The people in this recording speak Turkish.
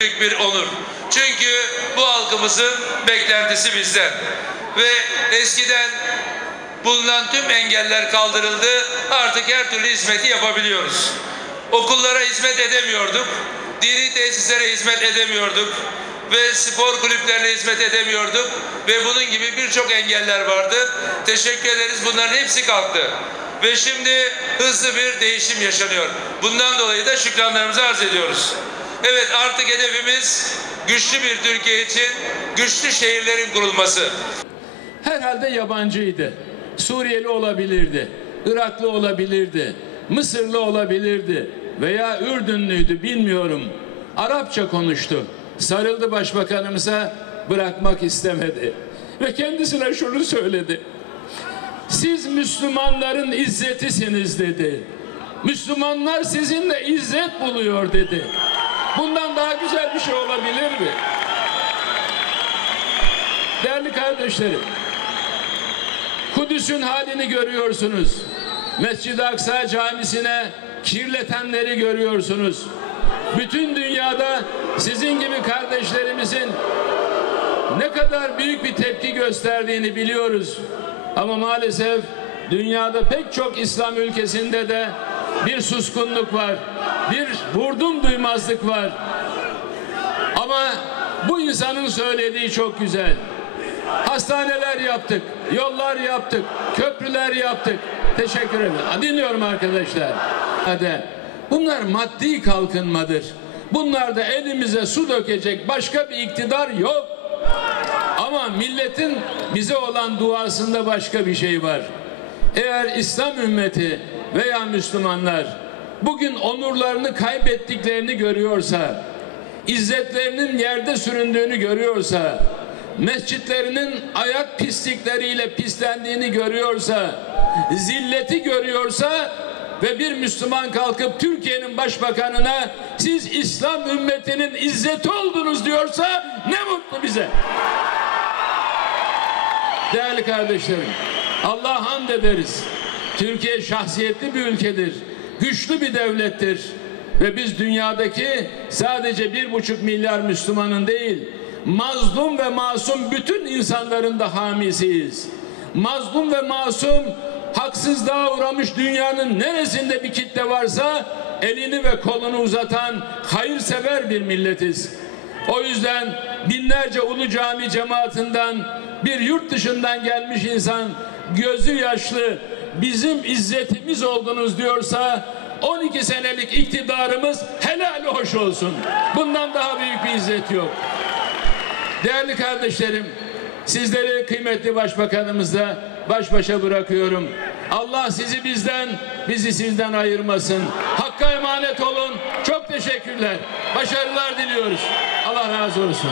Büyük bir onur. Çünkü bu halkımızın beklentisi bizden. Ve eskiden bulunan tüm engeller kaldırıldı. Artık her türlü hizmeti yapabiliyoruz. Okullara hizmet edemiyorduk. Dini tesislere hizmet edemiyorduk. Ve spor kulüplerine hizmet edemiyorduk. Ve bunun gibi birçok engeller vardı. Teşekkür ederiz. Bunların hepsi kalktı. Ve şimdi hızlı bir değişim yaşanıyor. Bundan dolayı da şükranlarımızı arz ediyoruz. Evet, artık hedefimiz güçlü bir Türkiye için güçlü şehirlerin kurulması. Herhalde yabancıydı. Suriyeli olabilirdi, Iraklı olabilirdi, Mısırlı olabilirdi veya Ürdünlüydü, bilmiyorum. Arapça konuştu. Sarıldı başbakanımıza, bırakmak istemedi. Ve kendisine şunu söyledi. Siz Müslümanların izzetisiniz dedi. Müslümanlar sizinle izzet buluyor dedi. Bundan daha güzel bir şey olabilir mi? Değerli kardeşlerim, Kudüs'ün halini görüyorsunuz. Mescid-i Aksa camisine kirletenleri görüyorsunuz. Bütün dünyada sizin gibi kardeşlerimizin ne kadar büyük bir tepki gösterdiğini biliyoruz. Ama maalesef dünyada pek çok İslam ülkesinde de bir suskunluk var. Bir vurdum duymazlık var. Ama bu insanın söylediği çok güzel. Hastaneler yaptık, yollar yaptık, köprüler yaptık. Teşekkür ederim. Dinliyorum arkadaşlar. Bunlar maddi kalkınmadır. Bunlarda elimize su dökecek başka bir iktidar yok. Ama milletin bize olan duasında başka bir şey var. Eğer İslam ümmeti veya Müslümanlar bugün onurlarını kaybettiklerini görüyorsa, izzetlerinin yerde süründüğünü görüyorsa, mescitlerinin ayak pislikleriyle pislendiğini görüyorsa, zilleti görüyorsa ve bir Müslüman kalkıp Türkiye'nin başbakanına siz İslam ümmetinin izzeti oldunuz diyorsa ne mutlu bize. Değerli kardeşlerim, Allah'a hamd ederiz. Türkiye şahsiyetli bir ülkedir, güçlü bir devlettir ve biz dünyadaki sadece 1,5 milyar Müslümanın değil, mazlum ve masum bütün insanların da hamisiyiz. Mazlum ve masum, haksızlığa uğramış dünyanın neresinde bir kitle varsa elini ve kolunu uzatan hayırsever bir milletiz. O yüzden binlerce Ulu Cami cemaatinden bir yurt dışından gelmiş insan gözü yaşlı bizim izzetimiz oldunuz diyorsa 12 senelik iktidarımız helal hoş olsun. Bundan daha büyük bir izzet yok. Değerli kardeşlerim, sizleri kıymetli başbakanımızla baş başa bırakıyorum. Allah sizi bizden, bizi sizden ayırmasın. Hakka emanet olun. Çok teşekkürler. Başarılar diliyoruz. Allah razı olsun.